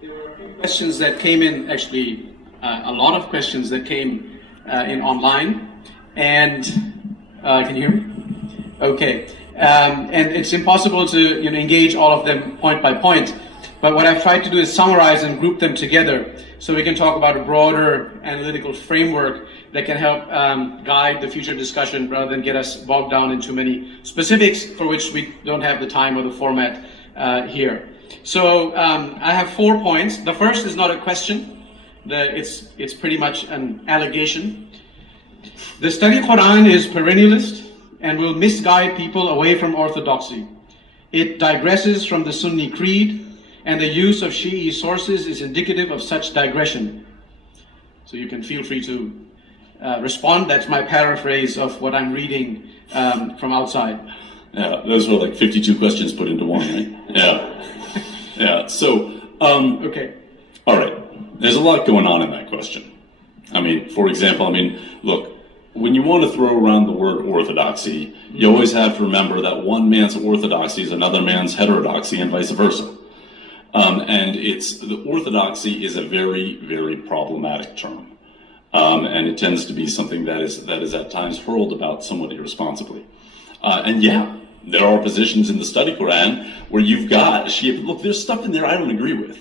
There were a few questions that came in, actually, a lot of questions that came in online. And can you hear me? Okay. And it's impossible to engage all of them point by point. But what I've tried to do is summarize and group them together so we can talk about a broader analytical framework that can help guide the future discussion rather than get us bogged down in too many specifics for which we don't have the time or the format here. So I have 4 points. The first is not a question. It's pretty much an allegation. The study Quran is perennialist and will misguide people away from orthodoxy. It digresses from the Sunni creed, and the use of Shi'i sources is indicative of such digression. So you can feel free to respond. That's my paraphrase of what I'm reading from outside. Yeah, those were like 52 questions put into one, right? Yeah. Yeah, so, okay. All right. There's a lot going on in that question. I mean, for example, look, when you want to throw around the word orthodoxy, you always have to remember that one man's orthodoxy is another man's heterodoxy and vice versa. And the orthodoxy is a very, very problematic term. And it tends to be something that is at times hurled about somewhat irresponsibly. And yeah, there are positions in the study Quran where you've got Shia. Look, there's stuff in there I don't agree with.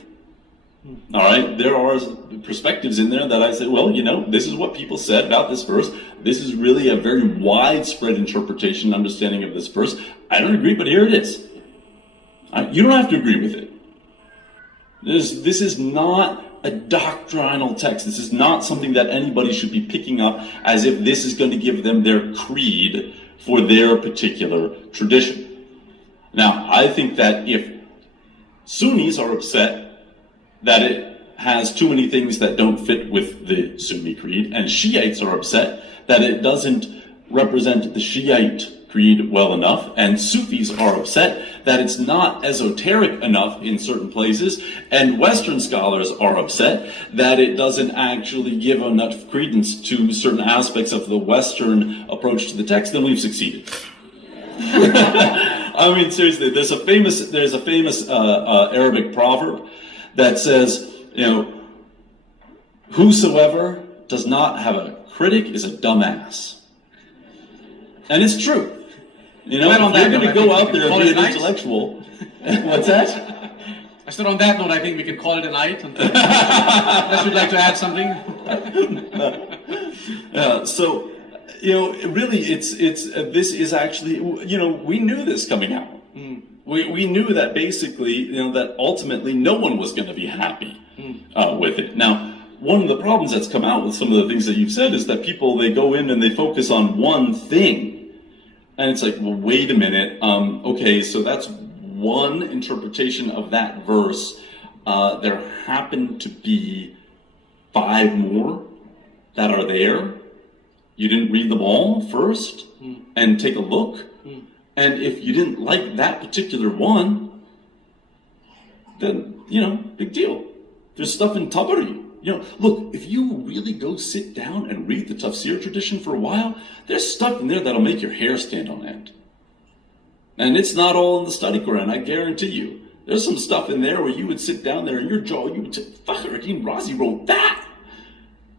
All right, there are perspectives in there that I say, well, this is what people said about this verse. This is really a very widespread interpretation and understanding of this verse. I don't agree, but here it is. You don't have to agree with it. This is not a doctrinal text. This is not something that anybody should be picking up as if this is going to give them their creed for their particular tradition. Now, I think that if Sunnis are upset that it has too many things that don't fit with the Sunni creed, and Shiites are upset that it doesn't represent the Shiite creed well enough, and Sufis are upset that it's not esoteric enough in certain places, and Western scholars are upset that it doesn't actually give enough credence to certain aspects of the Western approach to the text, then we've succeeded. Seriously, there's a famous Arabic proverb that says, whosoever does not have a critic is a dumbass. And it's true. If you're going to go out there and be an intellectual, what's that? I said on that note, I think we can call it a night. Unless you'd like to add something. So, really, this is actually, we knew this coming out. We knew that basically, that ultimately no one was going to be happy with it. Now, one of the problems that's come out with some of the things that you've said is that people, they go in and they focus on one thing. And it's like, well, wait a minute. Okay, so that's one interpretation of that verse. There happen to be 5 more that are there. You didn't read them all first and take a look. And if you didn't like that particular one, then, big deal. There's stuff in Tabari. Look, if you really go sit down and read the Tafsir tradition for a while, there's stuff in there that'll make your hair stand on end. And it's not all in the study Quran, I guarantee you. There's some stuff in there where you would sit down there and your jaw, you would say, Fakhruddin Razi wrote that!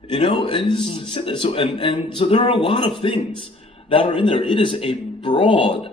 And sit there. So there are a lot of things that are in there. It is a broad